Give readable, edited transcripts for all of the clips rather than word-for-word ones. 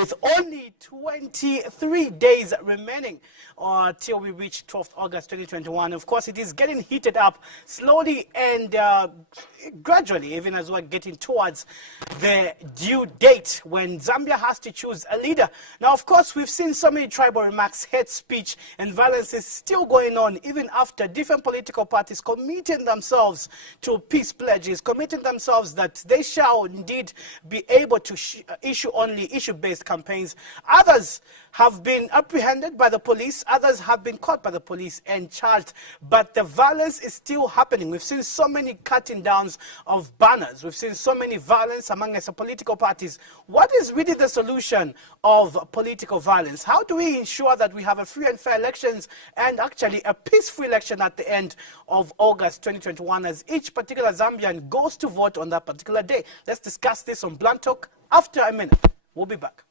with only 23 days remaining till we reach 12th August 2021. Of course, it is getting heated up slowly and gradually, even as we're getting towards the due date when Zambia has to choose a leader. Now, of course, we've seen so many tribal remarks, hate speech, and violence is still going on, even after different political parties committing themselves to peace pledges, committing themselves that they shall indeed be able to issue only issue-based campaigns. Others have been apprehended by the police, others have been caught by the police and charged, but the violence is still happening. We've seen so many cutting downs of banners, we've seen so many violence among us political parties. What is really the solution of political violence? How do we ensure that we have a free and fair elections and actually a peaceful election at the end of August 2021 as each particular Zambian goes to vote on that particular day? Let's discuss this on Blunt Talk after a minute. We'll be back.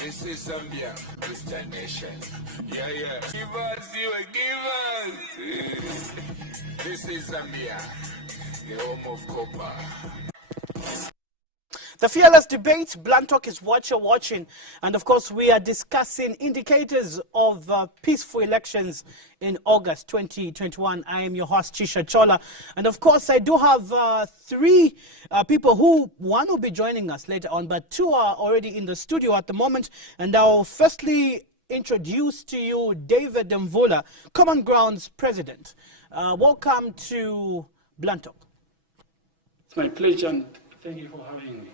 This is Zambia, this the nation. Yeah. Give us, give us. This is Zambia, the home of copper. The Fearless Debate, Blunt Talk is what you're watching. And of course, we are discussing indicators of peaceful elections in August 2021. I am your host, Chisha Chola. And of course, I do have three people who, one will be joining us later on, but two are already in the studio at the moment. And I'll firstly introduce to you David Mvula, Common Ground's president. Welcome to Blunt Talk. It's my pleasure and thank you for having me.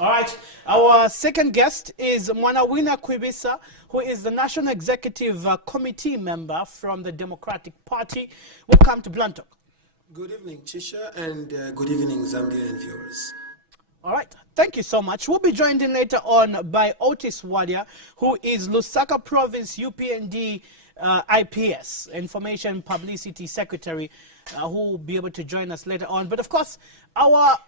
All right, our second guest is Mwanawina Kwibisa, who is the National Executive Committee member from the Democratic Party. Welcome to Blunt Talk. Good evening, Chisha, and good evening, Zambian viewers. All right, thank you so much. We'll be joined in later on by Otis Wadia, who is Lusaka Province UPND IPS, Information Publicity Secretary, who will be able to join us later on. But of course, our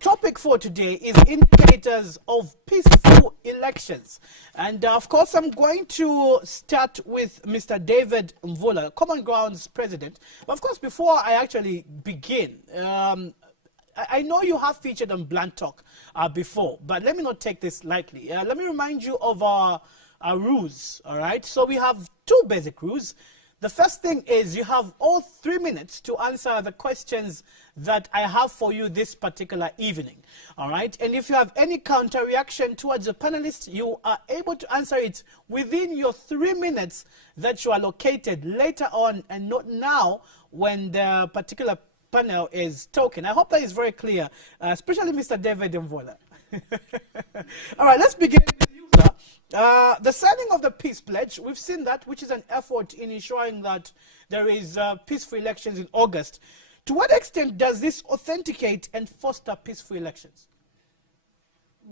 topic for today is indicators of peaceful elections. And of course, I'm going to start with Mr. David Mvula, Common Ground's president. But of course, before I actually begin, I know you have featured on Blunt Talk before, but let me not take this lightly. Let me remind you of our rules, all right? So we have two basic rules. The first thing is you have all 3 minutes to answer the questions that I have for you this particular evening, all right? And if you have any counter reaction towards the panelists, you are able to answer it within your 3 minutes that you are located later on and not now when the particular panel is talking. I hope that is very clear, especially Mr. David Mvula. All right, let's begin with you, sir. The signing of the peace pledge, we've seen that, which is an effort in ensuring that there is peaceful elections in August. To what extent does this authenticate and foster peaceful elections?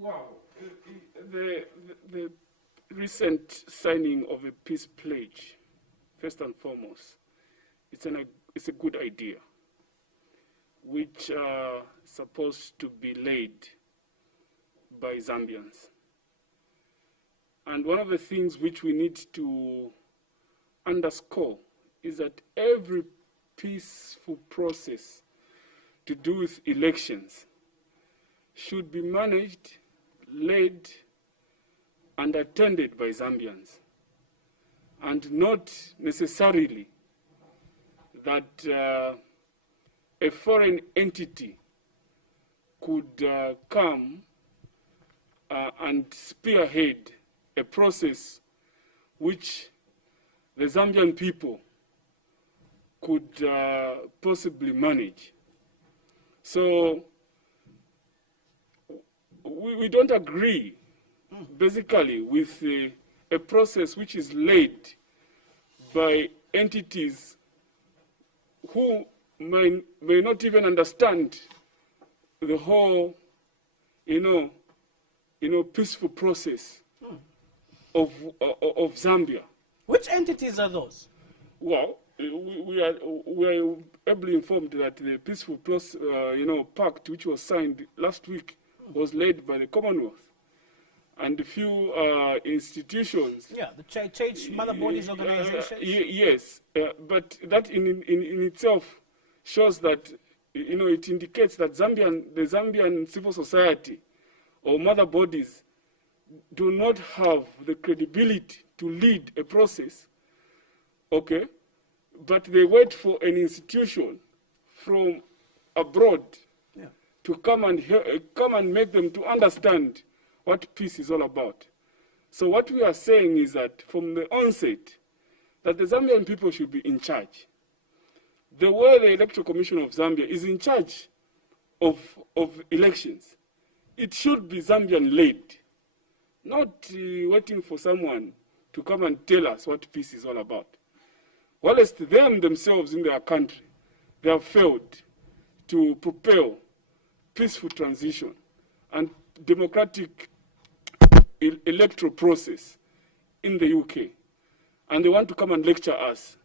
Wow, the recent signing of a peace pledge, first and foremost, it's a good idea, which are supposed to be led by Zambians. And one of the things which we need to underscore is that every peaceful process to do with elections should be managed, led, and attended by Zambians, and not necessarily that a foreign entity could come and spearhead a process which the Zambian people could possibly manage. So we don't agree, basically, with a process which is led by entities who may not even understand the whole, peaceful process of Zambia. Which entities are those? Well, we are ably informed that the peaceful pact which was signed last week was led by the Commonwealth and a few institutions. Yeah, the Church Mother Bodies organizations. Yes, but that in itself shows that it indicates that the Zambian civil society or mother bodies do not have the credibility to lead a process, okay? But they wait for an institution from abroad to come and make them to understand what peace is all about. So what we are saying is that from the onset, that the Zambian people should be in charge. The way the Electoral Commission of Zambia is in charge of elections, it should be Zambian-led, not waiting for someone to come and tell us what peace is all about. Whilst them themselves in their country, they have failed to propel peaceful transition and democratic electoral process in the UK. And they want to come and lecture us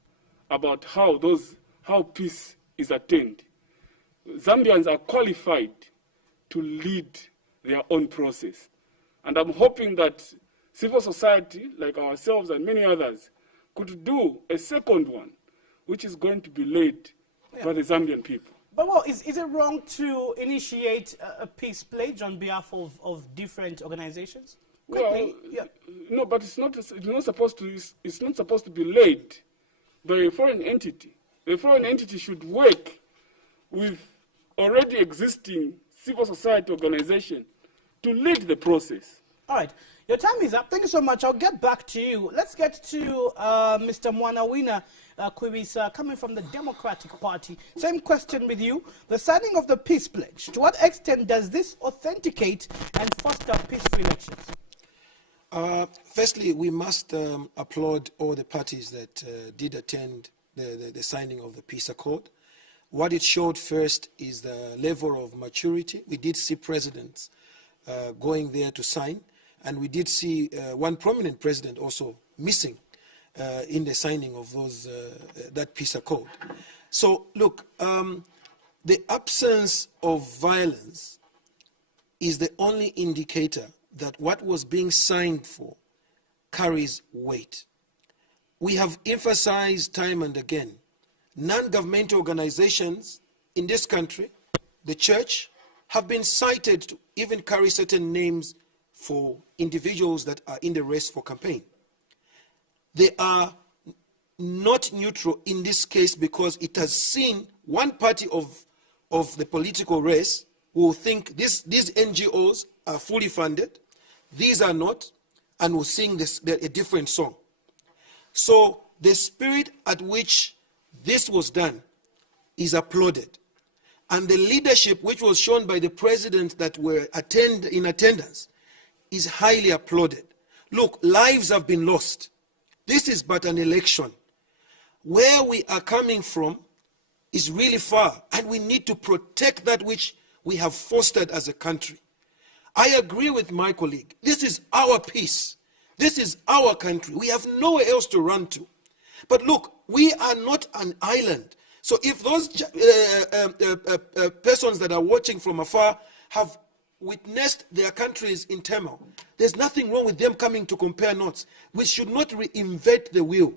about how peace is attained. Zambians are qualified to lead their own process. And I'm hoping that civil society, like ourselves and many others, could do a second one, which is going to be led by the Zambian people. But well, is it wrong to initiate a peace pledge on behalf of different organizations? Quickly, well, no, but it's not supposed to be led by a foreign entity. The foreign entity should work with already existing civil society organization to lead the process. All right. Your time is up. Thank you so much. I'll get back to you. Let's get to Mr. Mwanawina Kwibisa, coming from the Democratic Party. Same question with you. The signing of the peace pledge, to what extent does this authenticate and foster peaceful elections? Firstly, we must applaud all the parties that did attend the signing of the peace accord. What it showed first is the level of maturity. We did see presidents going there to sign, and we did see one prominent president also missing in the signing of that peace accord. So look, the absence of violence is the only indicator that what was being signed for carries weight. We have emphasized time and again, non-governmental organizations in this country, the church, have been cited to even carry certain names for individuals that are in the race for campaign. They are not neutral in this case because it has seen one party of the political race who think these NGOs are fully funded, these are not, and will sing a different song. So the spirit at which this was done is applauded. And the leadership which was shown by the president that were in attendance is highly applauded. Look, lives have been lost. This is but an election. Where we are coming from is really far, and we need to protect that which we have fostered as a country. I agree with my colleague. This is our peace. This is our country. We have nowhere else to run to. But look, we are not an island. So if those persons that are watching from afar have witnessed their countries in turmoil, there's nothing wrong with them coming to compare notes. We should not reinvent the wheel.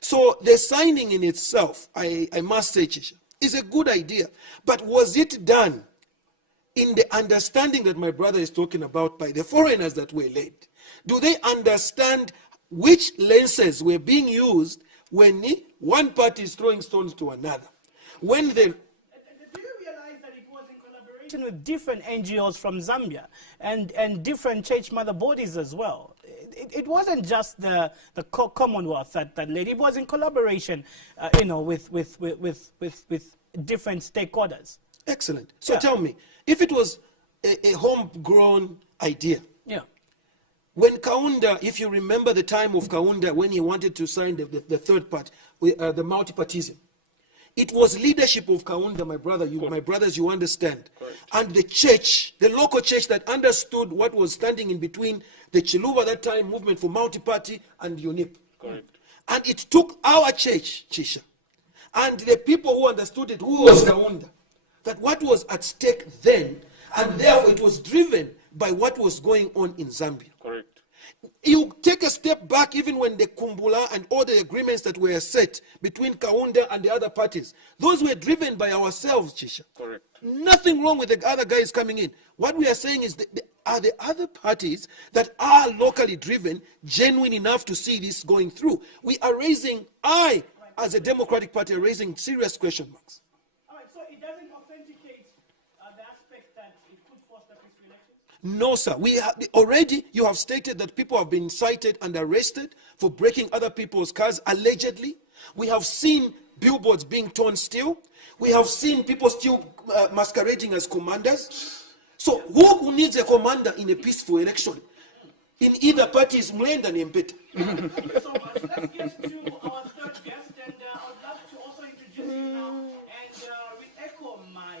So the signing in itself, I must say, Chisha, is a good idea. But was it done in the understanding that my brother is talking about by the foreigners that were led? Do they understand which lenses were being used when one party is throwing stones to another? When the... Do you realize that it was in collaboration with different NGOs from Zambia and different church mother bodies as well? It wasn't just the Commonwealth that led. It was in collaboration, with different stakeholders. Excellent. So tell me, if it was a homegrown idea, when Kaunda, if you remember the time of Kaunda when he wanted to sign the third part, the multipartism, It was leadership of Kaunda, my brother, my brothers, you understand. And the church, the local church that understood what was standing in between the Chiluba at that time, movement for multi-party, and UNIP. Correct. And it took our church, Chisha, and the people who understood it, who was Kaunda, that what was at stake then, and therefore it was driven by what was going on in Zambia. Correct. You take a step back, even when the Kumbula and all the agreements that were set between Kaunda and the other parties, those were driven by ourselves, Chisha. Correct. Nothing wrong with the other guys coming in. What we are saying is that are the other parties that are locally driven genuine enough to see this going through? We are raising, as a Democratic Party, are raising serious question marks. All right, so it doesn't authenticate the aspect that it could foster peaceful elections? No, sir. We already, you have stated that people have been cited and arrested for breaking other people's cars, allegedly. We have seen billboards being torn still. We have seen people still masquerading as commanders. So who needs a commander in a peaceful election? In either party is Mlenda and Mbeta. Thank you so much. Let's get to our third guest, and I would love to also introduce you now and re-echo my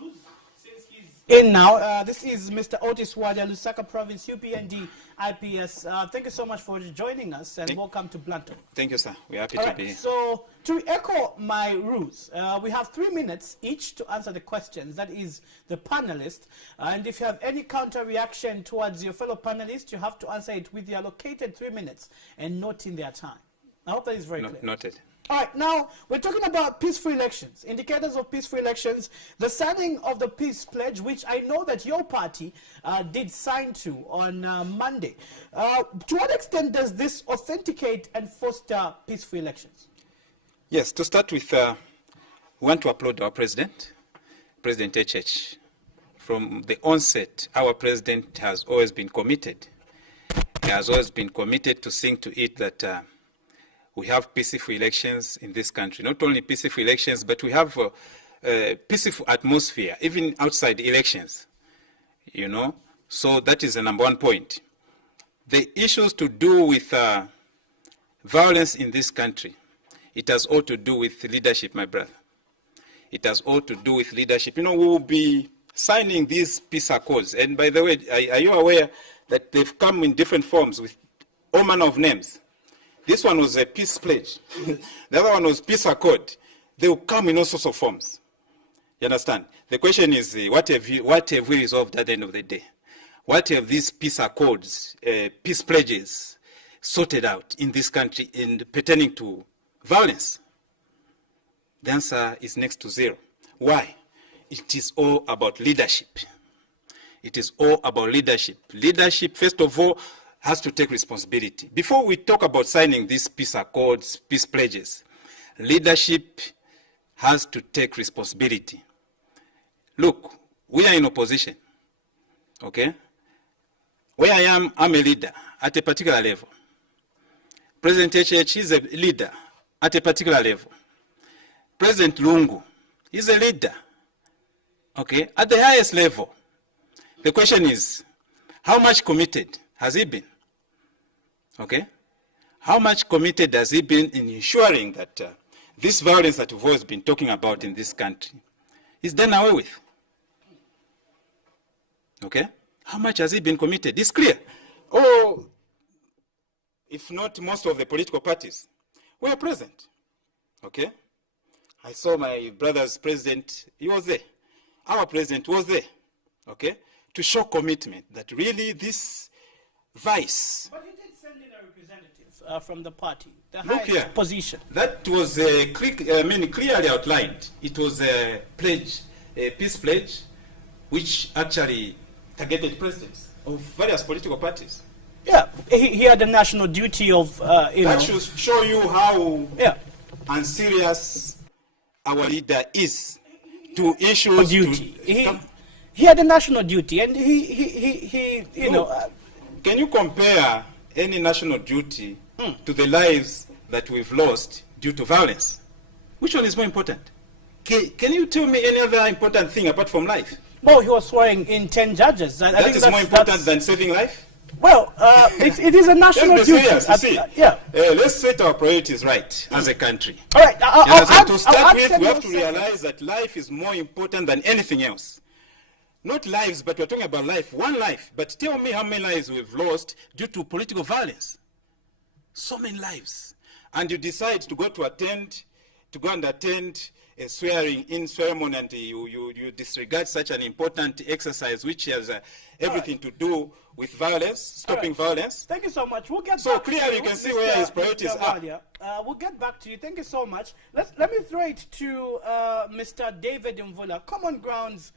rules since he's in now. This is Mr. Otis Wadia, Lusaka Province, UPND, IPS. Thank you so much for joining us, and welcome to Blanton. Thank you, sir. We're happy All to right, be here. so to echo my rules, we have 3 minutes each to answer the questions. That is the panelist. And if you have any counter reaction towards your fellow panelists, you have to answer it with the allocated 3 minutes and not in their time. I hope that is very clear. Noted. All right, now we're talking about peaceful elections, indicators of peaceful elections, the signing of the peace pledge, which I know that your party did sign to on Monday. To what extent does this authenticate and foster peaceful elections? Yes, to start with, we want to applaud our president, President HH. From the onset, our president has always been committed. He has always been committed to seeing to it that we have peaceful elections in this country. Not only peaceful elections, but we have a peaceful atmosphere, even outside elections, you know. So that is the number one point. The issues to do with violence in this country, it has all to do with leadership, my brother. It has all to do with leadership. You know, we will be signing these peace accords. And by the way, are you aware that they've come in different forms with all manner of names? This one was a peace pledge. The other one was peace accord. They will come in all sorts of forms. You understand? The question is, what have we resolved at the end of the day? What have these peace accords, peace pledges sorted out in this country in pertaining to violence? The answer is next to zero. Why? It is all about leadership. It is all about leadership. Leadership, first of all, has to take responsibility. Before we talk about signing these peace accords, peace pledges, leadership has to take responsibility. Look, we are in opposition, okay? Where I am, I'm a leader at a particular level. President HH is a leader at a particular level. President Lungu is a leader, okay, at the highest level. The question is, how much committed has he been? Okay? How much committed has he been in ensuring that this violence that we've always been talking about in this country is done away with? Okay? How much has he been committed? It's clear. Oh, if not most of the political parties were present. Okay? I saw my brother's president, he was there. Our president was there. Okay? To show commitment that really this vice. But he did send in a representative from the party, the Look highest here. position. That was clearly outlined. It was a pledge, a peace pledge, which actually targeted presidents of various political parties. Yeah, he had a national duty of, That should show you how yeah, unserious our leader is to issues. duty. He had a national duty, and he you know. Can you compare any national duty to the lives that we've lost due to violence? Which one is more important? Can you tell me any other important thing apart from life? Well, he was swearing in 10 judges. That is more important than saving life? Well, it is a national Let's be duty. serious, you see. Yeah. Let's set our priorities right as a country. All right. To start with, we have to realize that life is more important than anything else. Not lives, but we're talking about life, one life. But tell me how many lives we've lost due to political violence. So many lives. And you decide to go and attend a swearing-in ceremony, and you disregard such an important exercise which has everything to do with violence, stopping violence. Thank you so much. We'll get So back clearly to you can see where his priorities are. We'll get back to you. Thank you so much. Let me throw it to Mr. David Mvula, Common Ground's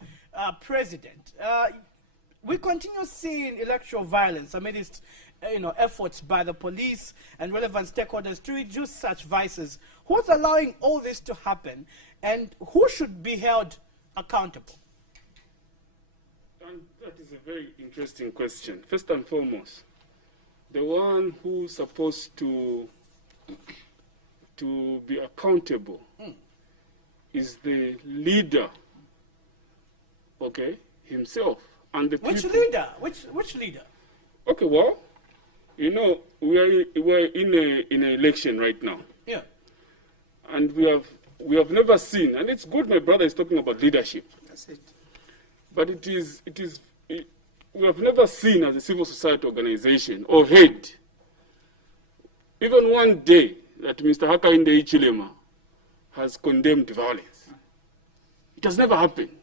president. We continue seeing electoral violence amidst efforts by the police and relevant stakeholders to reduce such vices. Who's allowing all this to happen, and who should be held accountable? And that is a very interesting question. First and foremost, the one who's supposed to be accountable is the leader, okay, himself. And the Which people. leader? Which leader? Okay, well, we're in an election right now. Yeah. And we have never seen, and it's good my brother is talking about leadership. That's it. But we have never seen as a civil society organization or head, even one day, that Mr. Hakainde Hichilema has condemned violence. It has never happened.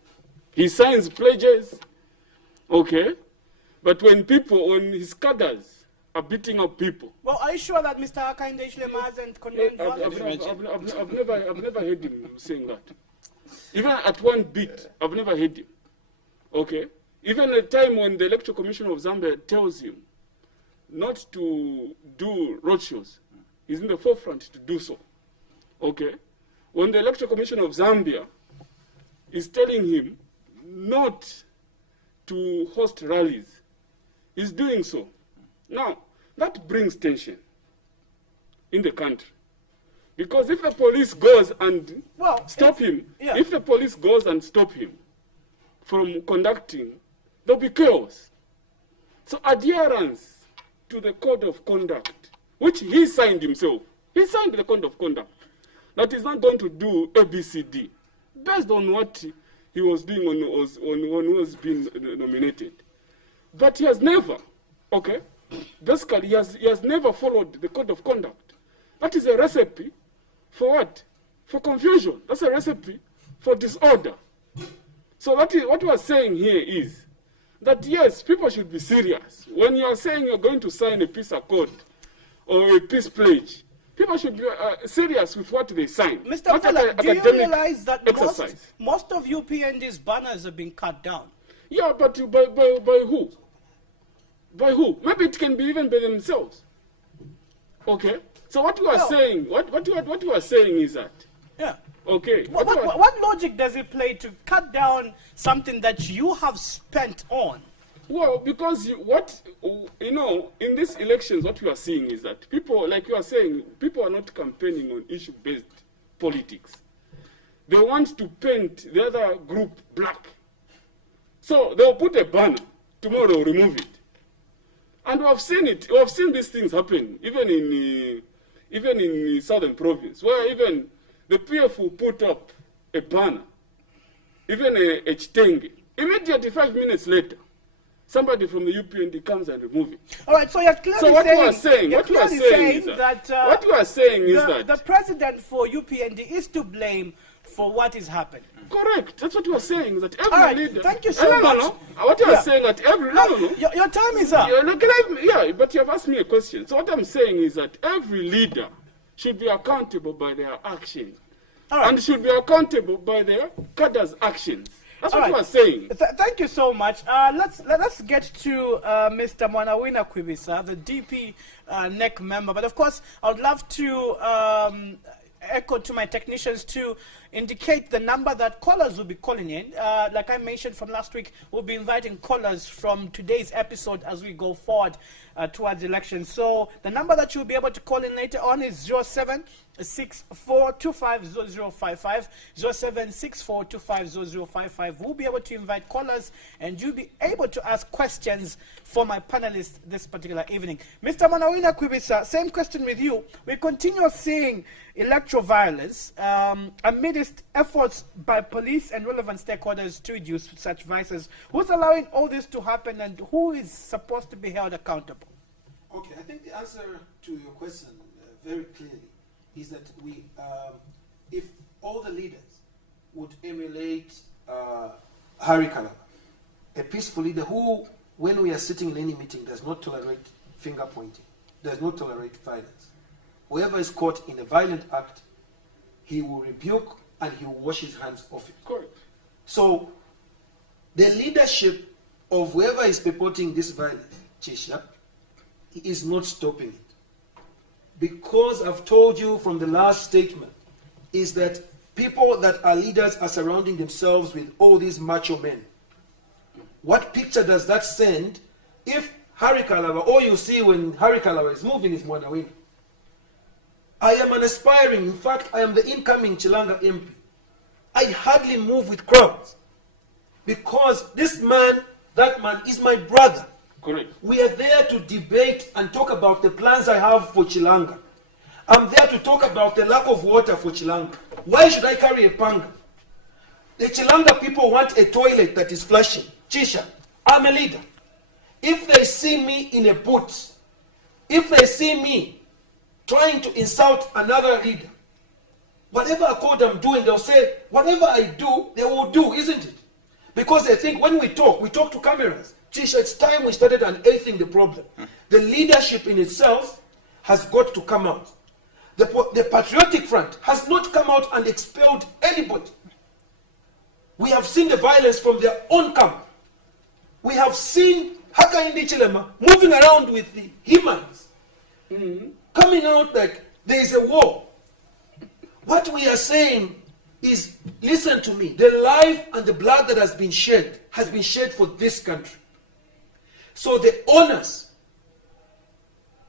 He signs pledges, okay, but when his cadres are beating up people. Well, are you sure that Mr. Hakainde Hichilema hasn't condemned violence? I've never heard him saying that. Even at one beat, I've never heard him. Okay? Even at the time when the Electoral Commission of Zambia tells him not to do roadshows, he's in the forefront to do so. Okay? When the Electoral Commission of Zambia is telling him not to host rallies, he's doing so. Now, that brings tension in the country. Because if the police goes and stop him, if the police goes and stop him from conducting, there'll be chaos. So adherence to the code of conduct, which he signed himself. He signed the code of conduct. That he's not going to do ABCD based on what he was doing when he was being nominated. But he has never, okay, basically he has never followed the code of conduct. That is a recipe for what? For confusion. That's a recipe for disorder. So what we are saying here is that yes, people should be serious. When you are saying you're going to sign a peace accord or a peace pledge, people should be serious with what they sign. Mr. Mvula, do you realize that most of UPND's banners have been cut down? Yeah, but by who? By who? Maybe it can be even by themselves. Okay? So what you are saying, what you are saying is that. Yeah. Okay. What logic does it play to cut down something that you have spent on? Well, because in these elections, what we are seeing is that people, like you are saying, people are not campaigning on issue-based politics. They want to paint the other group black. So they'll put a banner, tomorrow they'll remove it. And we have seen it. We have seen these things happen, even in Southern Province, where even the PF will put up a banner, even a chitenge. Immediately, 5 minutes later, somebody from the UPND comes and remove it. All right, so you're clearly saying that the president for UPND is to blame for what is happening. Correct. That's what you are saying. That every leader. Thank you so much. No. What you are saying that every Your time is up. But you have asked me a question. So what I'm saying is that every leader should be accountable by their actions, and should be accountable by their cadres' actions. That's what you are saying. Thank you so much. Let's get to Mr. Mwanawina Kwibisa, the DP NEC member. But of course, I would love to echo to my technicians to indicate the number that callers will be calling in. Like I mentioned from last week, we'll be inviting callers from today's episode as we go forward towards elections. So the number that you'll be able to call in later on is 0764250055, 0764250055. We'll be able to invite callers and you'll be able to ask questions for my panelists this particular evening. Mr. Manawina Kwibisa, same question with you. We continue seeing electoral violence amidst efforts by police and relevant stakeholders to reduce such vices. Who's allowing all this to happen and who is supposed to be held accountable? Okay, I think the answer to your question very clearly is that we, if all the leaders would emulate Harry Kalaba, a peaceful leader who, when we are sitting in any meeting, does not tolerate finger pointing, does not tolerate violence. Whoever is caught in a violent act, he will rebuke and he will wash his hands off it. Correct. So, the leadership of whoever is purporting this violence, Chisha, is not stopping it. Because I've told you from the last statement, is that people that are leaders are surrounding themselves with all these macho men. What picture does that send if Harry Kalaba, all you see when Harry Kalaba is moving is Mwanawina? I am an aspiring, in fact, I am the incoming Chilanga MP. I hardly move with crowds because this man, that man is my brother. Correct. We are there to debate and talk about the plans I have for Chilanga. I'm there to talk about the lack of water for Chilanga. Why should I carry a panga? The Chilanga people want a toilet that is flushing. Chisha, I'm a leader. If they see me in a boot, if they see me trying to insult another leader, whatever accord I'm doing, they'll say, whatever I do, they will do, isn't it? Because they think when we talk to cameras. Chisha, it's time we started unearthing the problem. The leadership in itself has got to come out. The Patriotic Front has not come out and expelled anybody. We have seen the violence from their own camp. We have seen Hakaindi Chilema moving around with the Himans, coming out like there is a war. What we are saying is, listen to me, the life and the blood that has been shed for this country. So the honors,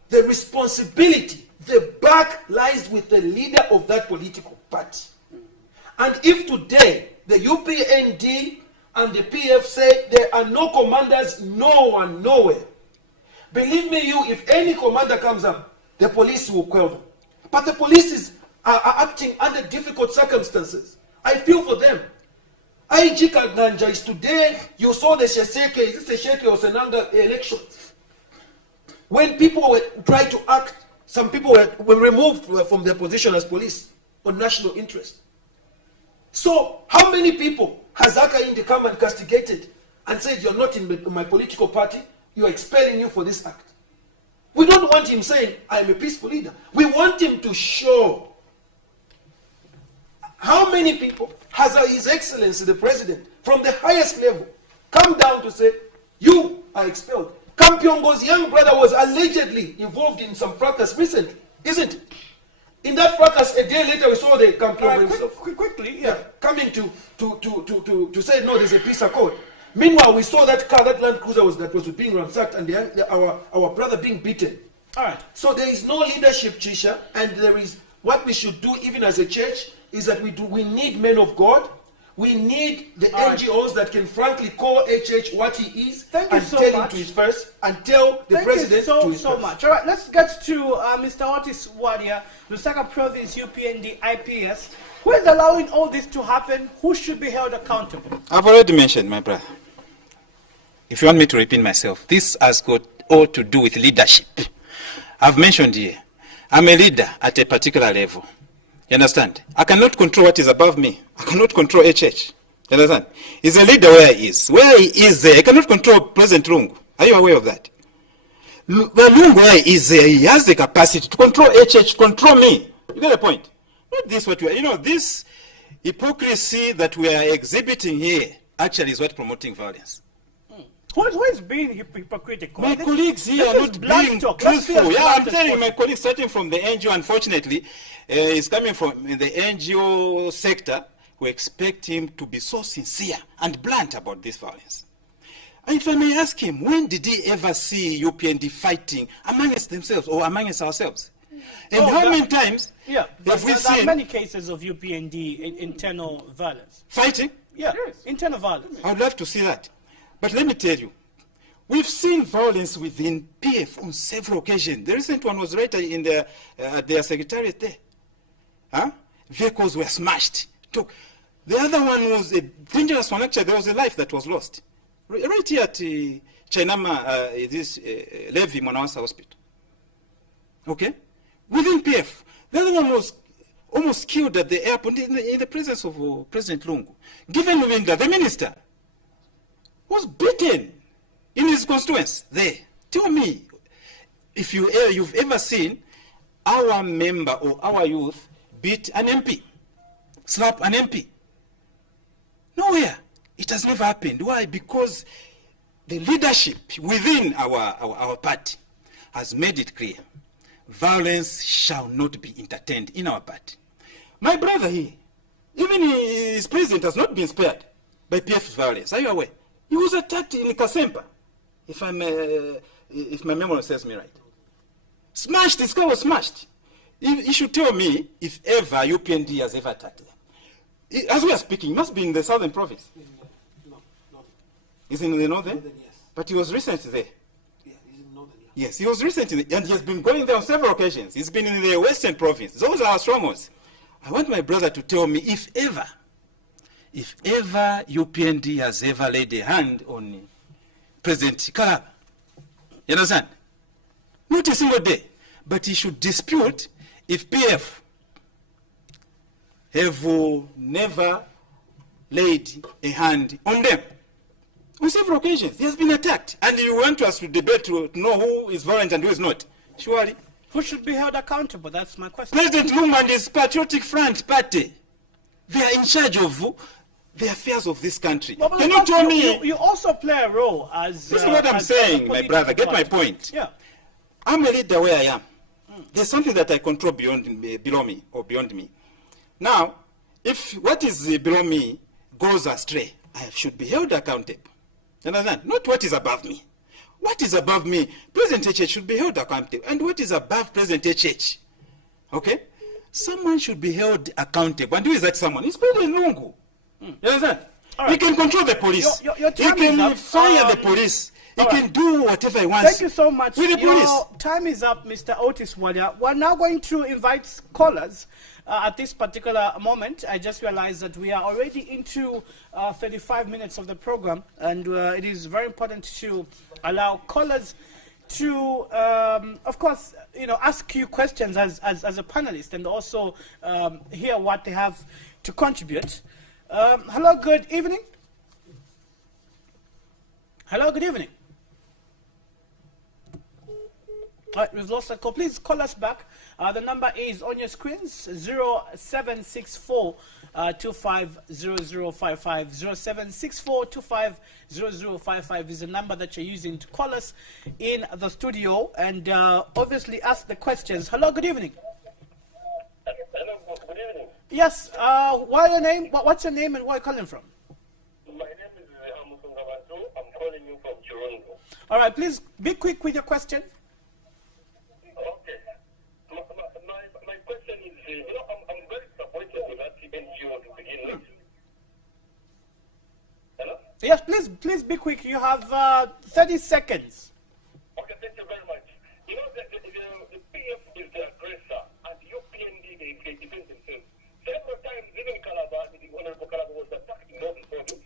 the responsibility, the back lies with the leader of that political party. And if today the UPND and the PF say there are no commanders, no one, nowhere, believe me you, if any commander comes up, the police will quell them. But the police are acting under difficult circumstances. I feel for them. IG Kaganja is today, you saw the Sheseke, is this the Sheseke or Senanga election? When people were trying to act, some people were removed from their position as police on national interest. So, how many people has Hakainde come and castigated and said, you're not in my political party, you're expelling you for this act? We don't want him saying, I'm a peaceful leader. We want him to show how many people has His Excellency the President from the highest level come down to say, you are expelled. Kampiongo's young brother was allegedly involved in some fracas recently, isn't it? In that fracas, a day later we saw the Kampiongo himself. Quickly, coming to say, no, there's a peace accord. Meanwhile, we saw that car, that Land Cruiser that was being ransacked and our brother being beaten. All right. So there is no leadership, Chisha, and there is, what we should do even as a church is that we need men of God. We need the NGOs that can frankly call HH what he is and tell him to his face and tell the president to his face. Thank you so much. All right, let's get to Mr. Otis Wadia, Lusaka Province UPND IPS. Who is allowing all this to happen? Who should be held accountable? I've already mentioned, my brother. If you want me to repeat myself, this has got all to do with leadership. I've mentioned here, I'm a leader at a particular level. You understand? I cannot control what is above me. I cannot control HH. You understand? He's a leader where he is. Where he is there, he cannot control President Lungu. Are you aware of that? Lungu where he is there, he has the capacity to control HH, control me. You get the point? Not this what we are, this hypocrisy that we are exhibiting here actually is what promoting violence. Who is being hypocritical? My colleagues here are not being truthful. Yeah, I'm telling you, my colleagues, starting from the NGO, unfortunately, is coming from the NGO sector, who expect him to be so sincere and blunt about this violence. And if I may ask him, when did he ever see UPND fighting amongst themselves or amongst ourselves? And how many times Yeah, but Have we there are seen many cases of UPND internal violence. fighting? Yeah, Yes. internal violence. I'd love to see that. But let me tell you, we've seen violence within PF on several occasions. The recent one was right in their secretariat there. Huh? Vehicles were smashed. The other one was a dangerous one. Actually, there was a life that was lost. Right here at Chainama, this Levi Mwanawasa Hospital. Okay? Within PF. The other one was almost killed at the airport in the presence of President Lungu. Given Luwinda, the minister, was beaten in his constituents there. Tell me, if you've ever seen our member or our youth beat an MP, slap an MP. Nowhere. It has never happened. Why? Because the leadership within our party has made it clear. Violence shall not be entertained in our party. My brother here, even his president has not been spared by PF's violence. Are you aware? He was attacked in Kasempa, if my memory serves me right. Smashed, his car was smashed. He should tell me if ever UPND has ever attacked them. As we are speaking, he must be in the southern province. No. He's in the northern? Northern, yes. But he was recently there. Yeah, he's in northern. Yeah. Yes, he was recently, and he has been going there on several occasions. He's been in the western province. Those are our strongholds. I want my brother to tell me if ever UPND has ever laid a hand on President Kalaba. You understand? Not a single day. But he should dispute if PF have never laid a hand on them. On several occasions, he has been attacked. And you want us to debate to know who is violent and who is not. Surely. Who should be held accountable? That's my question. President Lungu and his Patriotic Front Party, they are in charge of the affairs of this country. But Can you tell me? You also play a role as... This is what I'm saying, my brother. Get my point. Yeah. I'm a leader where I am. There's something that I control below me or beyond me. Now, if what is below me goes astray, I should be held accountable. You understand? Not what is above me. What is above me, President HH should be held accountable. And what is above President HH? Okay? Someone should be held accountable. And who is that someone? It's President Lungu. You understand? All right. He can control the police. Your He time is can up. fire the police. He can do whatever he wants. Thank you so much. With the police. Your time is up, Mr. Otis Walia. We're now going to invite callers at this particular moment. I just realized that we are already into 35 minutes of the program, and it is very important to allow callers to, of course, ask you questions as a panelist, and also hear what they have to contribute. Hello, good evening. Hello, good evening. All right, we've lost that call. Please call us back. The number is on your screens, 0764 250055. 0764 250055 is the number that you're using to call us in the studio and obviously ask the questions. Hello, good evening. Hello, good evening. Yes, what's your name and where are you calling from? My name is Amusungabantu. I'm calling you from Toronto. All right, please be quick with your question. Okay. My question is, I'm very disappointed with that NGO to begin with. Hello? Yes, please be quick. You have 30 seconds. Okay, thank you very much. The PF is the aggressor, and the UPND, they defend themselves. Several times, even Calabar, the Honorable Calabar was attacked in Northern Province.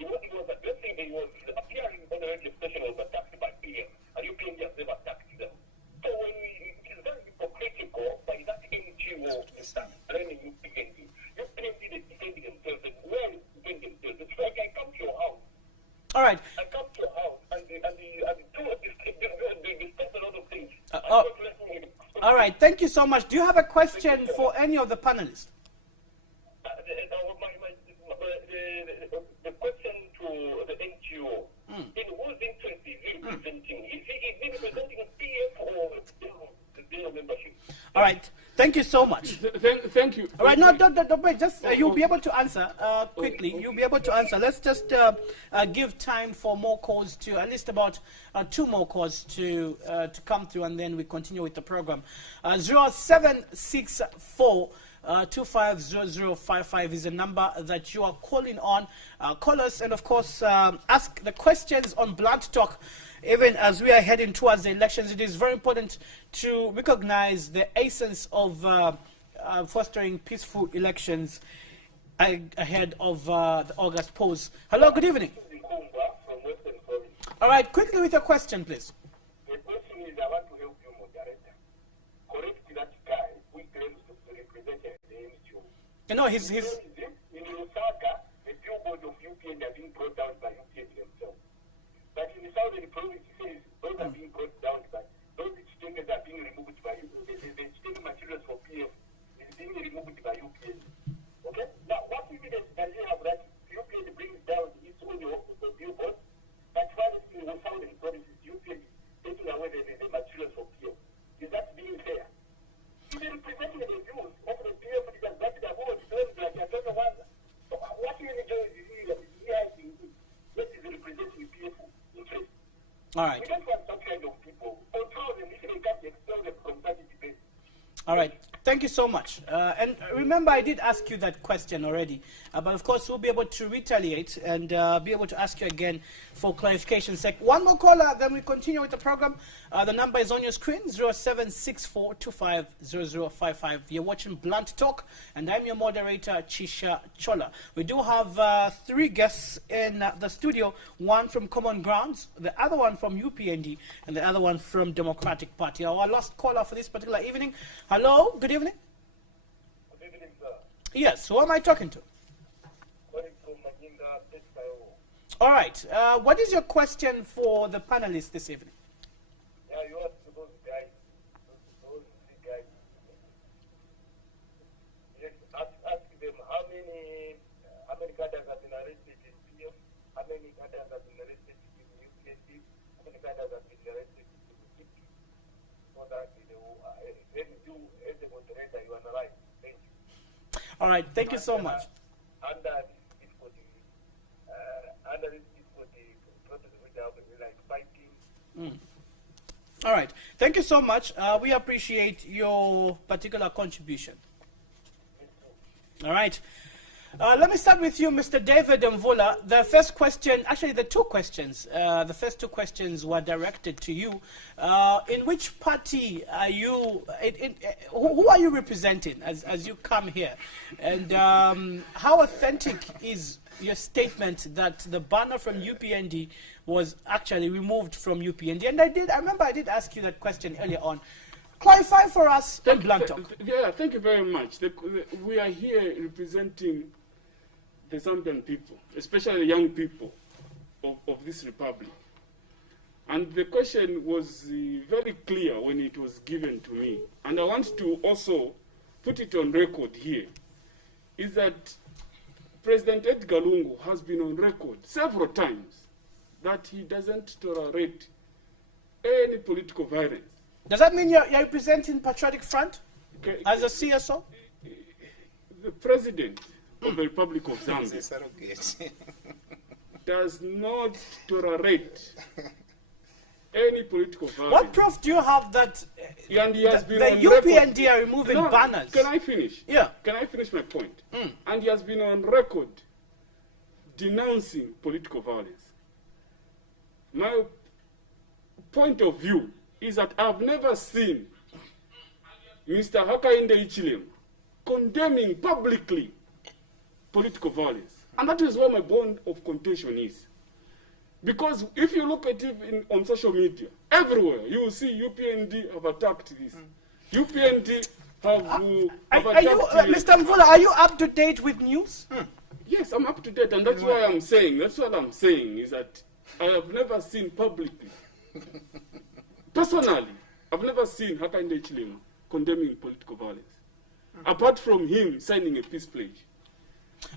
He was addressing, he was appearing on the radio station, was attacked by PF, and UPND has never attacked them. So when it is very hypocritical by that NGO to start blaming UPND, UPND is defending themselves, and where is defending themselves? It's like I come to your house. All right. I come to your house, and they discuss a lot of things. All right, thank you so much. Do you have a question for any of the panelists? The question to the NGO, in whose interest is he representing? Is he representing PF or zero membership. All right. Thank you so much. Thank you. All right, now, don't wait. Just you'll be able to answer quickly. You'll be able to answer. Let's just give time for more calls to at least about 2 more calls to come through, and then we continue with the program. 0764. 250055 is the number that you are calling on. Call us and, of course, ask the questions on Blunt Talk. Even as we are heading towards the elections, it is very important to recognize the essence of fostering peaceful elections ahead of the August polls. Hello, good evening. All right, quickly with your question, please. The question is, I want to help you, moderator. Correct that guy who claims to represent the NGO. No, he's In Lusaka, the billboard of UPN are being brought down by UPN themselves. But in the southern province, he says those are being brought down by those stickers are being removed by the sticker materials for PF is being removed by UPN. Okay? Now, what evidence does he have that UPN brings down its own billboard, but while in the southern provinces, UPN is taking away the materials for PF? Is that being fair? He's representing the views of the PF leaders that the whole claims like I don't know what. So what really is he representing PF interest? all right. We don't want some kind of people. Control them, if they can't expel them from such debate. All right. Thank you so much. And remember, I did ask you that question already. But of course, we'll be able to retaliate and be able to ask you again for clarification. One more caller, then we continue with the program. The number is on your screen, 0764250055. You're watching Blunt Talk, and I'm your moderator, Chisha Chola. We do have 3 guests in the studio, one from Common Grounds, the other one from UPND, and the other one from Democratic Party. Our last caller for this particular evening. Hello, good evening. Good evening, sir. Yes, who am I talking to? Calling from Maginga, Petsayo. All right. What is your question for the panelists this evening? Yeah, you asked those guys, those 3 guys. Yes, ask them how many cadres have been arrested in PF, how many cadres have been arrested in UPSC, how many cadres have been arrested in UPSC. So that when you, as a moderator, you analyze. Thank you. All right. Thank you so much. Under this difficulty, process which have like fighting. All right. Thank you so much. We appreciate your particular contribution. All right. Let me start with you, Mr. David Mvula. The first question, actually the 2 questions, the first 2 questions were directed to you. In which party are you, who are you representing as you come here? And how authentic is your statement that the banner from UPND was actually removed from UPND? And I remember I did ask you that question earlier on. Clarify for us on Blunt Talk. Yeah, thank you very much. We are here representing the Zambian people, especially young people of this republic. And the question was very clear when it was given to me. And I want to also put it on record here, is that President Edgar Lungu has been on record several times that he doesn't tolerate any political violence. Does that mean you're representing Patriotic Front as a CSO? The president of the Republic of Zambia does not tolerate any political violence. What proof do you have that and he has been the on UPND record. are removing banners? Can I finish? Yeah. Can I finish my point? And he has been on record denouncing political violence. My point of view is that I've never seen Mr. Hakainde Hichilema condemning publicly political violence. And that is where my bone of contention is. Because if you look at it on social media, everywhere, you will see UPND have attacked this. UPND have attacked Mr. Mvula, are you up to date with news? Yes, I'm up to date, and that's why I'm saying, that's what I'm saying, is that I have never seen publicly, personally, I've never seen Hakainde Hichilema condemning political violence, apart from him signing a peace pledge.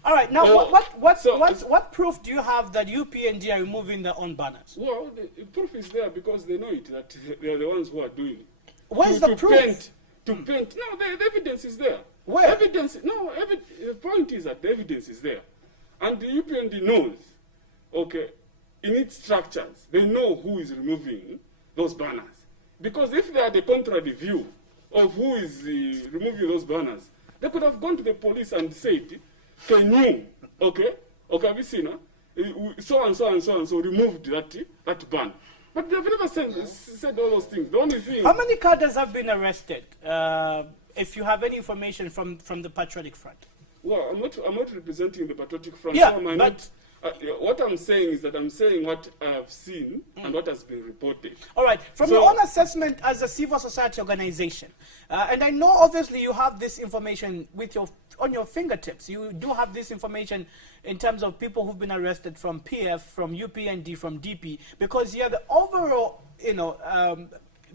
All right, now what proof do you have that UPND are removing their own banners? Well, the proof is there because they know it, that they are the ones who are doing it. Where's the proof? To paint. No, the evidence is there. Where? Evidence. No, the point is that the evidence is there. And the UPND knows, okay, in its structures, they know who is removing those banners. Because if they had a contrary view of who is removing those banners, they could have gone to the police and said, can you, okay, have you seen, so and so and so and so removed that ban. But they have never said all those things. The only thing... How many cadres have been arrested, if you have any information from the Patriotic Front? Well, I'm not representing the Patriotic Front. Yeah, so but... what I'm saying is that I'm saying what I have seen and what has been reported. All right. From your own assessment as a civil society organization, and I know obviously you have this information on your fingertips. You do have this information in terms of people who've been arrested from PF, from UPND, from DP, because you're the overall,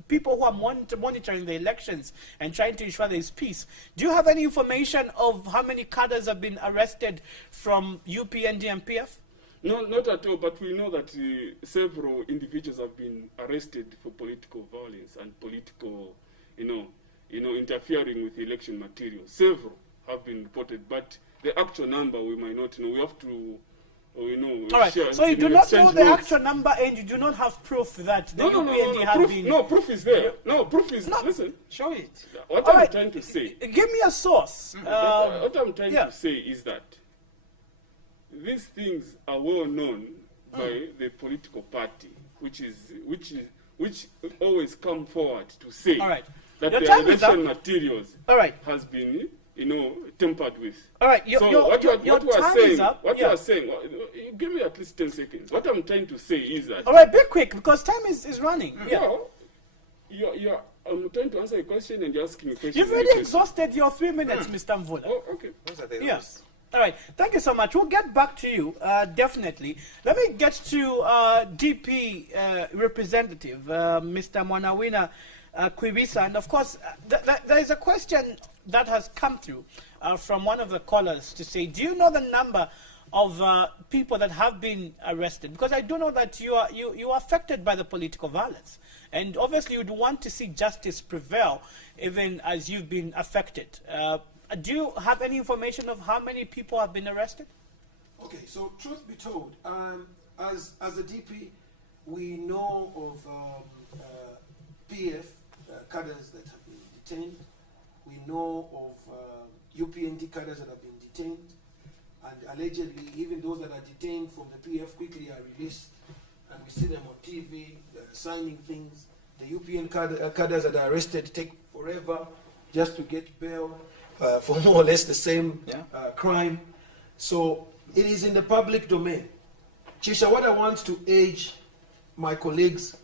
people who are monitoring the elections and trying to ensure there is peace. Do you have any information of how many cadres have been arrested from UPND and PF? No, not at all, but we know that several individuals have been arrested for political violence and political, interfering with election material. Several have been reported, but the actual number we might not know. We have to... All right. So you do not know the actual number, and you do not have proof that the UPND has been... No, proof is there. No, proof is... No. Listen. Show it. What I'm trying to say... Give me a source. What I'm trying to say is that these things are well known by the political party, which always come forward to say that the election materials has been... tempered with. All right. What you are saying, give me at least 10 seconds. What I'm trying to say is that... All right, be quick, because time is running. No, I'm trying to answer a question and you're asking a question. You've already exhausted your 3 minutes, Mr. Mvula. Oh, okay. Yes. All right. Thank you so much. We'll get back to you, definitely. Let me get to DP representative, Mr. Mwanawina Kwibisa. And, of course, there is a question that has come through from one of the callers to say, do you know the number of people that have been arrested? Because I do know that you are affected by the political violence. And obviously you'd want to see justice prevail even as you've been affected. Do you have any information of how many people have been arrested? Okay, so truth be told, as a DP, we know of PF cadres that have been detained. We know of UPND cadres that have been detained, and allegedly even those that are detained from the PF quickly are released, and we see them on TV, they're signing things. The UPN cadres that are arrested take forever just to get bail for more or less the same crime. So it is in the public domain. Chisha, what I want to urge my colleagues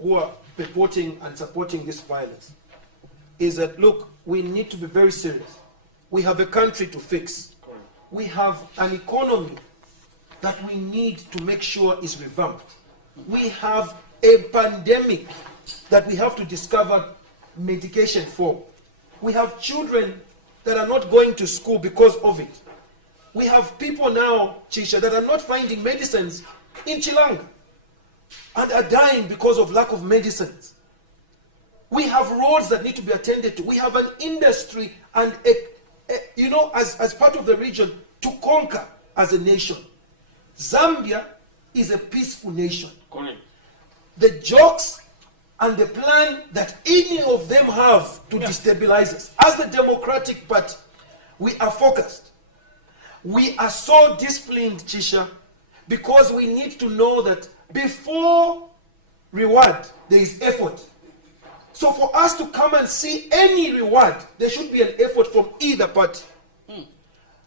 who are purporting and supporting this violence is that, look, we need to be very serious. We have a country to fix. We have an economy that we need to make sure is revamped. We have a pandemic that we have to discover medication for. We have children that are not going to school because of it. We have people now, Chisha, that are not finding medicines in Chilanga and are dying because of lack of medicines. We have roads that need to be attended to. We have an industry and, as part of the region, to conquer as a nation. Zambia is a peaceful nation. Correct. The jokes and the plan that any of them have to destabilize us. As the Democratic Party, we are focused. We are so disciplined, Chisha, because we need to know that before reward, there is effort. So for us to come and see any reward, there should be an effort from either party.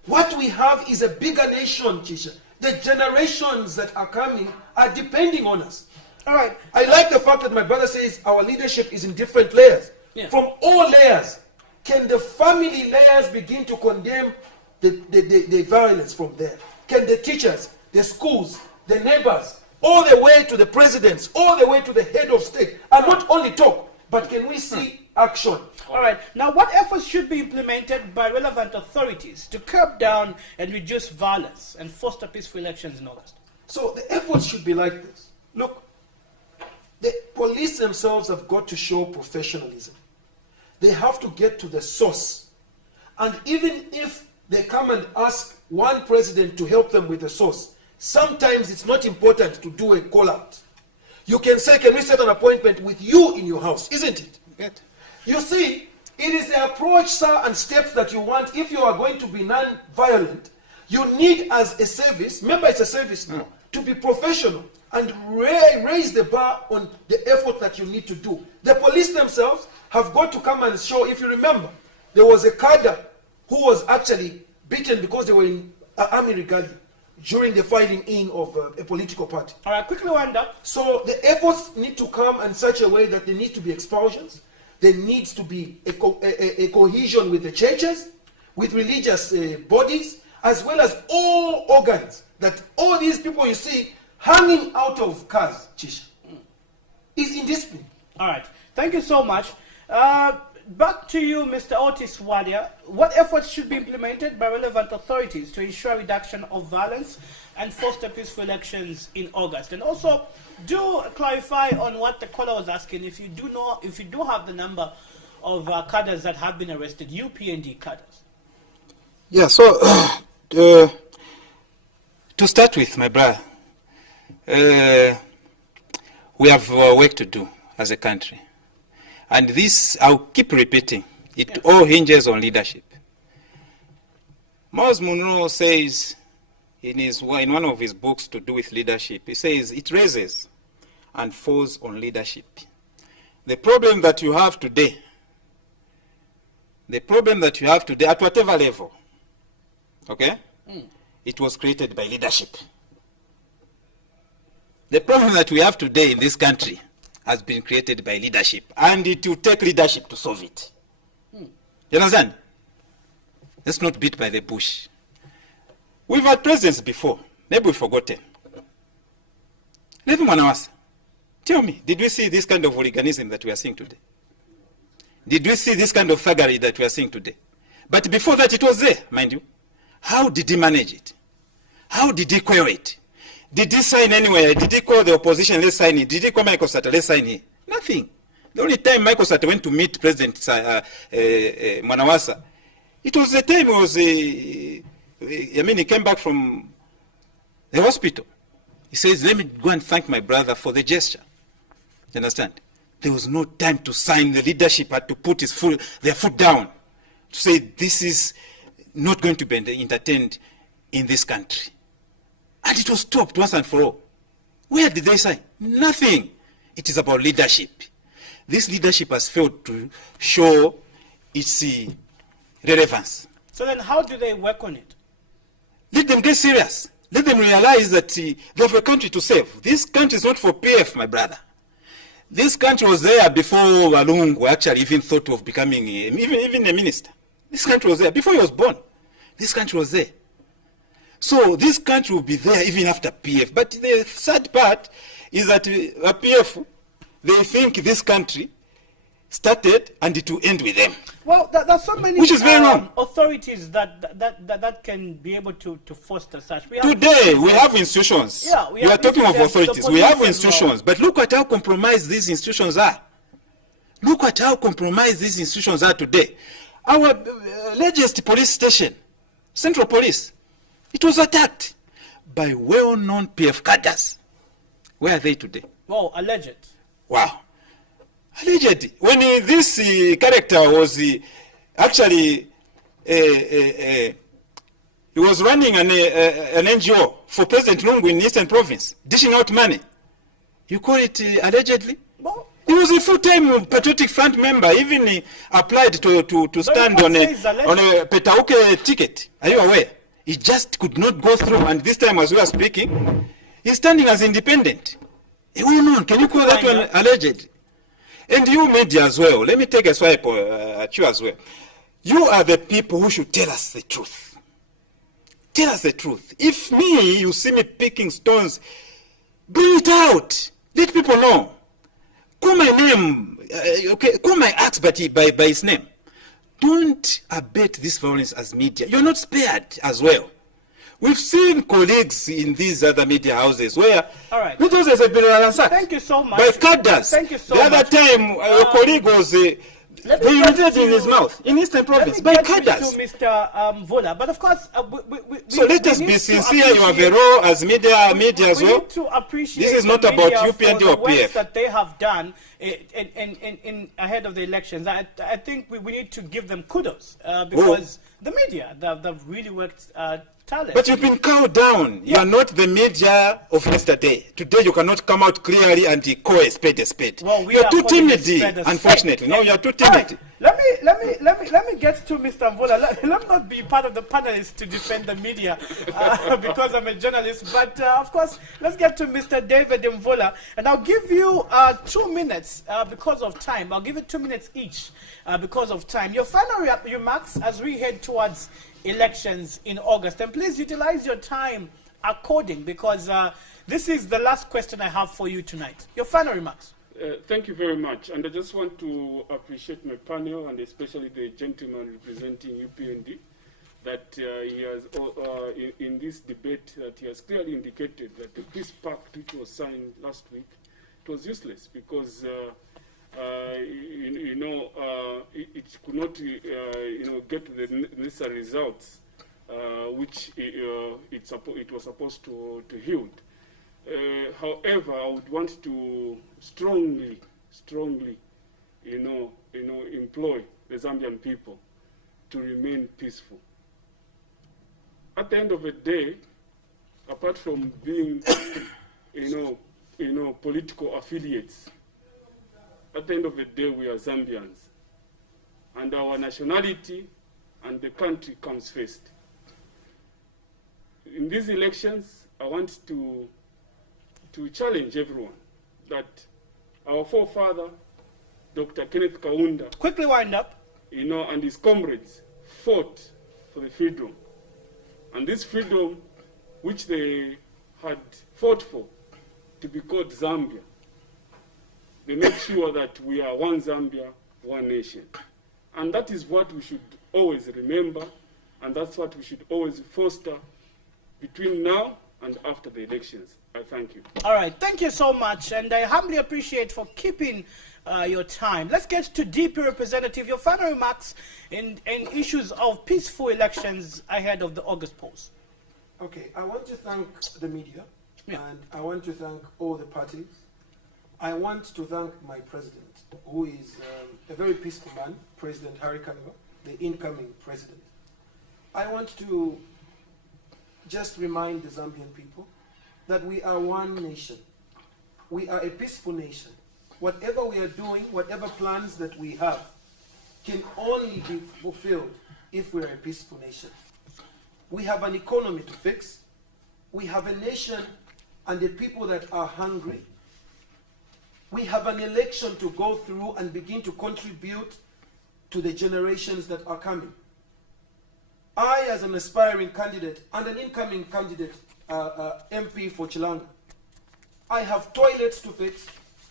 What we have is a bigger nation, Chisha. The generations that are coming are depending on us. All right. I like the fact that my brother says our leadership is in different layers. Yeah. From all layers, can the family layers begin to condemn the violence from there? Can the teachers, the schools, the neighbors, all the way to the presidents, all the way to the head of state, and not only talk, but can we see action? All right. Now, what efforts should be implemented by relevant authorities to curb down and reduce violence and foster peaceful elections in August? So the efforts should be like this. Look, The police themselves have got to show professionalism. They have to get to the source. And even if they come and ask one president to help them with the source, sometimes it's not important to do a call out. You can say, can we set an appointment with you in your house, isn't it? Good. You see, it is the approach, sir, and steps that you want. If you are going to be non-violent, you need as a service, remember it's a service now, to be professional and raise the bar on the effort that you need to do. The police themselves have got to come and show. If you remember, there was a cadre who was actually beaten because they were in army regalia during the fighting in of a political party. All right, quickly wind up. So the efforts need to come in such a way that there need to be expulsions. There needs to be a cohesion with the churches, with religious bodies, as well as all organs. That all these people you see hanging out of cars, Chisha, is indiscipline. All right, thank you so much. Back to you, Mr. Otis Wadia. What efforts should be implemented by relevant authorities to ensure reduction of violence and foster peaceful elections in August? And also, do clarify on what the caller was asking. If you do have the number of cadres that have been arrested, UPND cadres. Yeah. So to start with, my brother, we have work to do as a country. And this, I'll keep repeating, it all hinges on leadership. Miles Monroe says in one of his books to do with leadership, he says it raises and falls on leadership. The problem that you have today at whatever level, okay, it was created by leadership. The problem that we have today in this country has been created by leadership, and it will take leadership to solve it. You understand? Let's not beat by the bush. We've had presidents before. Maybe we've forgotten. Let me ask. Tell me, did we see this kind of hooliganism that we are seeing today? Did we see this kind of thuggery that we are seeing today? But before that, it was there, mind you. How did he manage it? How did he quell it? Did he sign anywhere? Did he call the opposition, let's sign it? Did he call Michael Sata, let's sign it? Nothing. The only time Michael Sata went to meet President Mwanawasa, it was the time he came back from the hospital. He says, let me go and thank my brother for the gesture. You understand? There was no time to sign. The leadership had to put their foot down to say this is not going to be entertained in this country. And it was stopped once and for all. Where did they sign? Nothing. It is about leadership. This leadership has failed to show its relevance. So then how do they work on it? Let them get serious. Let them realize that they have a country to save. This country is not for PF, my brother. This country was there before Walungu actually even thought of becoming even a minister. This country was there. Before he was born, this country was there. So this country will be there even after PF. But the sad part is that PF, they think this country started and it will end with them. Well, there's so many which is very wrong. Authorities that can be able to foster such. Today, we have institutions. Yeah, we are talking of authorities. We have institutions. Well. But look at how compromised these institutions are. Look at how compromised these institutions are today. Our largest police station, Central Police, it was attacked by well-known PF cadres. Where are they today? Well, alleged. Wow. Alleged. When this character was actually, he was running an NGO for President Lungu in Eastern Province, dishing out money. You call it allegedly? Well, he was a full-time Patriotic Front member. Even he applied to stand on a Petauke ticket. Are you aware? He just could not go through. And this time, as we are speaking, he's standing as independent. Can you call that one alleged? And you media as well. Let me take a swipe at you as well. You are the people who should tell us the truth. Tell us the truth. If you see me picking stones, bring it out. Let people know. Call my name. Call my axe by its name. Don't abet this violence as media. You're not spared as well. We've seen colleagues in these other media houses where All right. media houses have been ransacked Thank you so much. by cadres. Thank you so the much. other time, a colleague was Let me they get urinated in to- his mouth in Eastern Province Let by me get cadres. to Mr. Vola, but of course, So let us be sincere. You have a role as media as we well. need to appreciate This is not the about media UPND for the or work PF. that they have done in ahead of the elections. I think we need to give them kudos because the media, they've really worked tirelessly. But you've been cowed down. You are not the media of yesterday. Today you cannot come out clearly and call a spade a spade. Well, we You're are too calling a timid, spade a spade. unfortunately. No, you're too All right, timid. let me get to Mr. Vola. Let me not be part of the panelists to defend the media because I'm a journalist. But of course, let's get to Mr. David Mvola, and I'll give you 2 minutes because of time. I'll give you 2 minutes each because of time. Your final remarks as we head towards elections in August, and please utilize your time according, because this is the last question I have for you tonight. Your final remarks. Thank you very much. And I just want to appreciate my panel, and especially the gentleman representing UPND, that he has, in this debate, that he has clearly indicated that the peace pact which was signed last week, it was useless because it could not get to the necessary results which it was supposed to yield. However, I would want to strongly, employ the Zambian people to remain peaceful. At the end of the day, apart from being, political affiliates, at the end of the day, we are Zambians, and our nationality and the country comes first. In these elections, I want to challenge everyone that our forefather, Dr. Kenneth Kaunda, Quickly wind up. and his comrades fought for the freedom. And this freedom, which they had fought for, to be called Zambia, they made sure that we are one Zambia, one nation. And that is what we should always remember, and that's what we should always foster between now and after the elections. I thank you. All right, thank you so much, and I humbly appreciate for keeping your time. Let's get to DP representative. Your final remarks in issues of peaceful elections ahead of the August polls. Okay, I want to thank the media, and I want to thank all the parties. I want to thank my president, who is a very peaceful man, President Harry Kanava, the incoming president. I want to just remind the Zambian people that we are one nation. We are a peaceful nation. Whatever we are doing, whatever plans that we have, can only be fulfilled if we are a peaceful nation. We have an economy to fix. We have a nation and the people that are hungry. We have an election to go through and begin to contribute to the generations that are coming. I, as an aspiring candidate and an incoming candidate, MP for Chilanga, I have toilets to fix,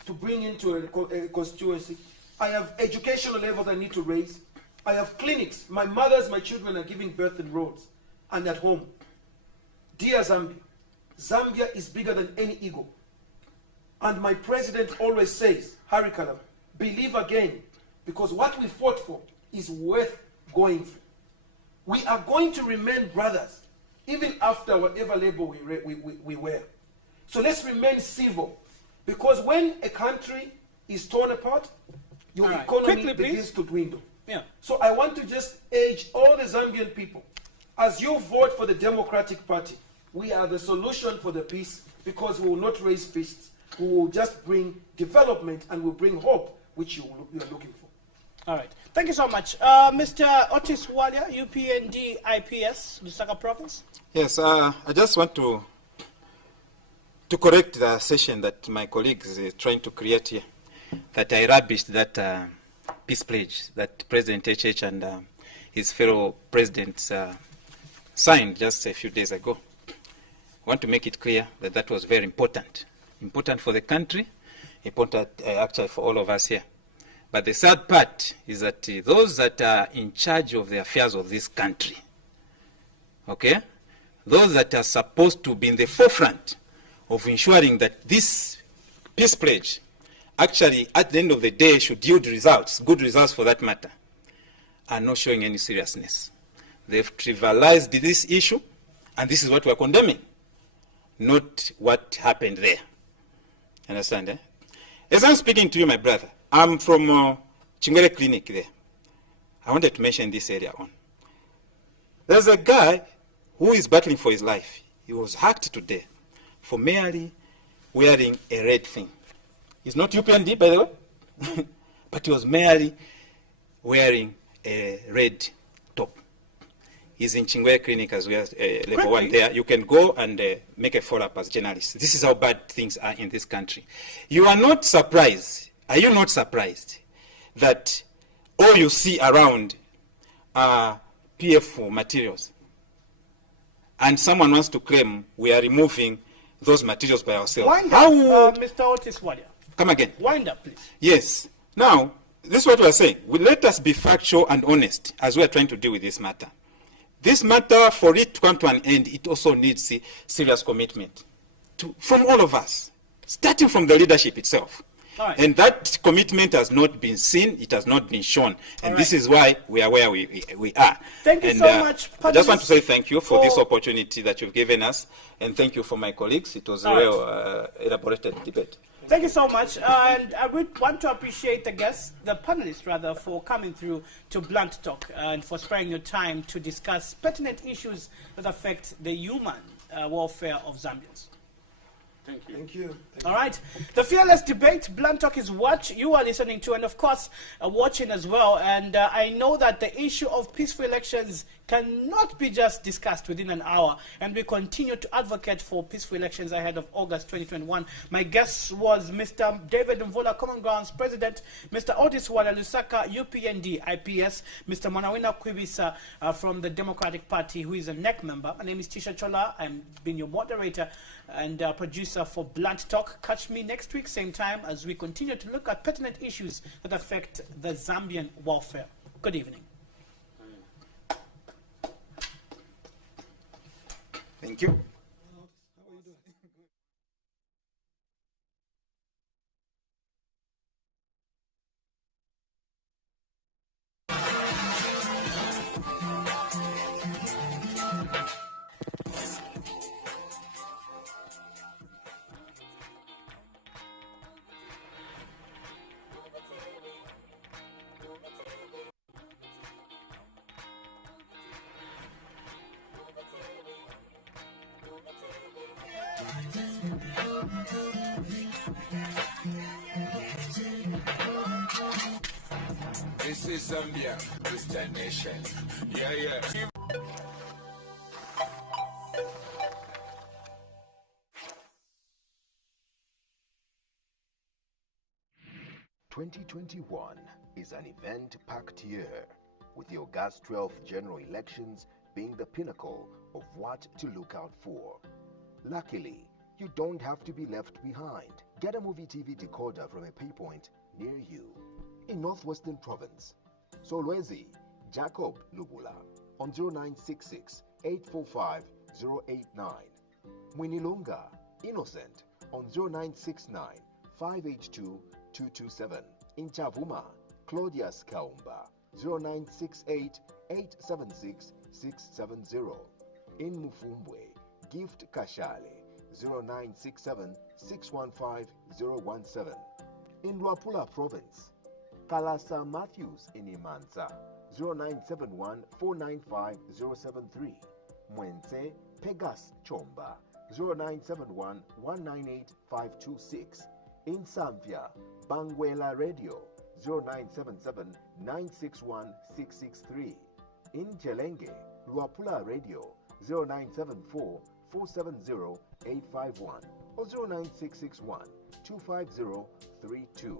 to bring into a constituency. I have educational levels I need to raise. I have clinics. My mothers, my children are giving birth in roads and at home. Dear Zambia, Zambia is bigger than any ego. And my president always says, Harry Kalaba, believe again, because what we fought for is worth going for. We are going to remain brothers, even after whatever label we wear. So let's remain civil, because when a country is torn apart, your economy begins to dwindle. Yeah. So I want to just urge all the Zambian people, as you vote for the Democratic Party, we are the solution for the peace, because we will not raise fists. We will just bring development and we'll bring hope, which you are looking for. All right. Thank you so much. Mr. Otis Walia, UPND IPS, Lusaka Province. Yes, I just want to correct the session that my colleagues are trying to create here, that I rubbished that peace pledge that President HH and his fellow presidents signed just a few days ago. I want to make it clear that that was very important. Important for the country, important actually for all of us here. But the sad part is that those that are in charge of the affairs of this country, okay, those that are supposed to be in the forefront of ensuring that this peace pledge actually, at the end of the day, should yield results, good results for that matter, are not showing any seriousness. They've trivialized this issue, and this is what we're condemning, not what happened there. Understand, eh? As I'm speaking to you, my brother, I'm from Chingwele Clinic there. I wanted to mention this earlier on. There's a guy who is battling for his life. He was hacked to death for merely wearing a red thing. He's not UPND, by the way, but he was merely wearing a red top. He's in Chingwele Clinic as well, level 1 there. You can go and make a follow-up as journalists. This is how bad things are in this country. You are not surprised, are you not surprised, that all you see around are PF materials? And someone wants to claim we are removing those materials by ourselves. Wind up, Mr. Otis Wadia. Come again. Wind up, please. Yes. Now, this is what we are saying. Let us be factual and honest as we are trying to deal with this matter. This matter, for it to come to an end, it also needs serious commitment from all of us, starting from the leadership itself. Right. And that commitment has not been seen, it has not been shown. And this is why we are where we are. Thank you so much. I just want to say thank you for this opportunity that you've given us. And thank you for my colleagues. It was a well elaborated debate. Thank you so much. And I would want to appreciate the guests, the panelists rather, for coming through to Blunt Talk and for sparing your time to discuss pertinent issues that affect the human welfare of Zambians. Thank you. Thank you. All right. The Fearless Debate, Blunt Talk is what you are listening to and, of course, watching as well. And I know that the issue of peaceful elections cannot be just discussed within an hour. And we continue to advocate for peaceful elections ahead of August 2021. My guest was Mr. David Mvula, Common Grounds President, Mr. Otis Wala Lusaka, UPND, IPS, Mr. Monawina Kwibisa from the Democratic Party, who is a NEC member. My name is Tisha Chola. I'm being your moderator and producer for Blunt Talk. Catch me next week, same time, as we continue to look at pertinent issues that affect the Zambian welfare. Good evening. Thank you. This is Zambia, Christian nation. Yeah, yeah. 2021 is an event-packed year, with the August 12th general elections being the pinnacle of what to look out for. Luckily, you don't have to be left behind. Get a Muvi TV decoder from a paypoint near you. In Northwestern Province, Solwezi, Jacob Lubula on 0966 845 089. Mwinilunga, Innocent on 0969 582 227. In Chavuma, Claudius Kaumba 0968 876 670. In Mufumbwe, Gift Kashale 0967 615 017. In Luapula Province, Kalasa Matthews in Imansa 0971 495 073. Mwense Pegas Chomba 0971 198 526. In Samvia, Bangwela Radio 0977 961 663. In Jelenge, Luapula Radio 0974 470 851 or 09661 250 32.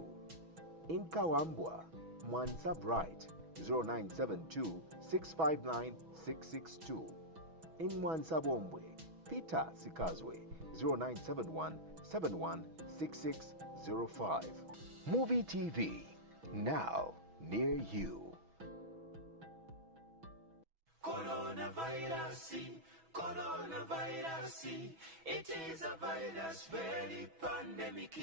In Kawambwa, Mwansa Bright 0972 659 662. In Mwansa Bombwe, Peter Sikazwe 0971 716605. Muvi TV, now near you. Coronavirus, corona. It is a virus very pandemic.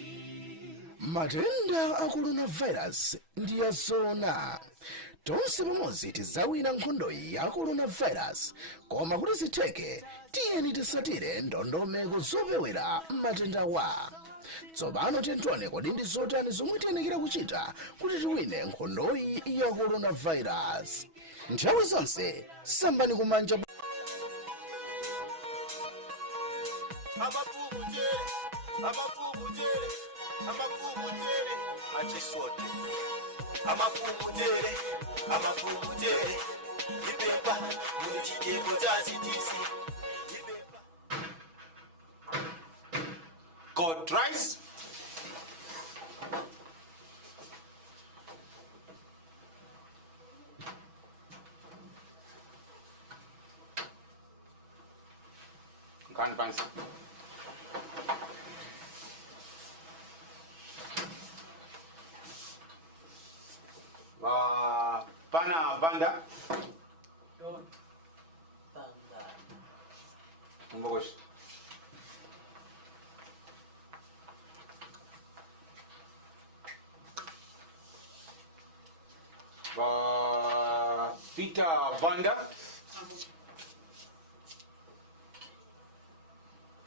matenda a coronavirus ndi ya zona. Tonse pamodzi tizawina nkhondo ya coronavirus, koma kuti zitheke tiyeni tisatire ndondomeko zopewera matendawa. Tsopano tentione kodi ndi zotani zomwe tiyenekera kuchita kuti tiwine nkhondoyi ya coronavirus. Nthawi zonse sambani kumanja. God tries. Can't fancy. Pana banda. Mbogosh. Peter Banda.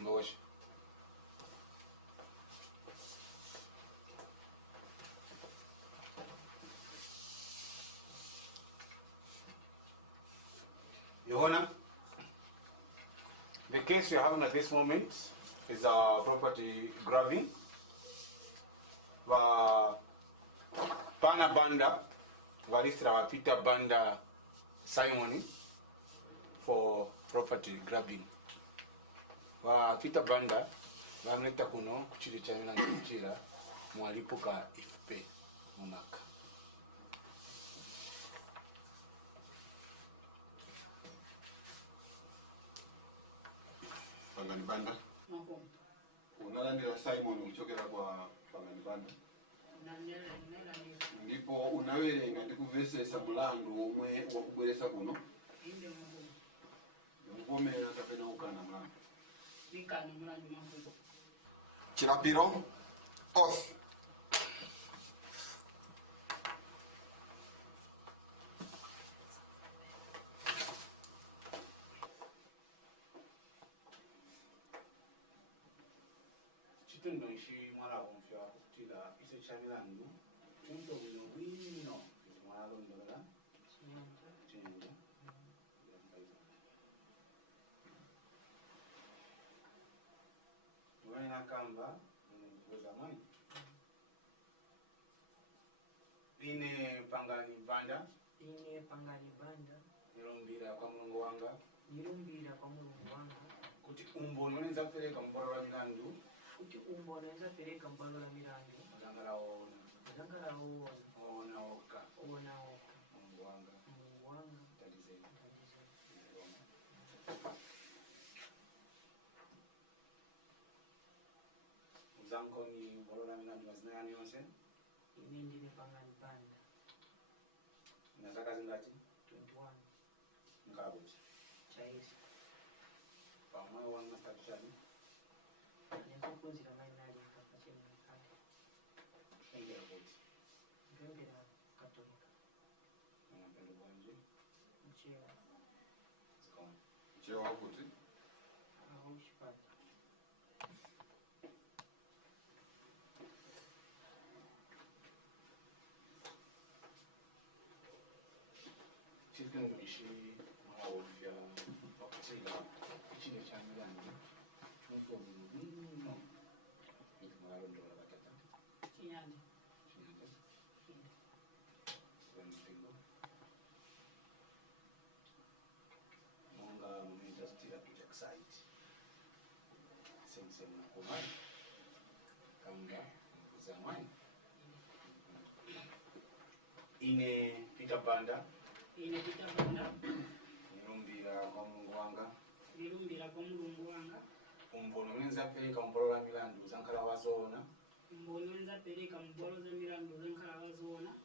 Mbogosh. Johanna, the case you're having at this moment is a property grabbing. Pana Banda, Valistra Peter Banda Simon for property grabbing. Peter Banda, Vameta Kuno, Kuchili China and Kuchila, Mwalipuka Ifpe Munaka. Pangani Banda. Unalandira Simon uchokera kwa Pangani Banda. Ndipo unawerenga ndikuvesesa mulandu omwe wakubweresa kuno. Ngomera kapena ukana mlandu. Ikana mlandu mambo. Chirapiro off. Chitendo ishi mwala kumfya kutila ise chamilandu tunto wino wino mwala londola chenja tuwaina kamba mweza mwani ine Pangani Banda nilumbira kwa mulungu wanga kuti umbo noneza kupereka mbolo la milandu kuti umbo anaweza peleka mbalo la milandu Zangala ona oka Mungu wanga talizeni uzanko ni mbolo la milandu mazina yani yonse ine ndine Pangani Banda nazaka zingati 21 mkabuti chaisi pamwe wanga statushani nyakupunzira mainali kapacheni kati engera kuti ngembera katolika anapenda bwanje mchela zikaona Chewa kuti aushipata chitendo ishi mwala wofya wakutila ichine cha milandu tunto wino mwala londola batata chinyanja mpingo monga mumindastira itaxite sensemu nakomani kanga mkuzamani ine Peter Banda nilumbira kwa mulungu wanga umbono nenza pereka mbolo la milandu zankala wazona mbononza peleka mbolo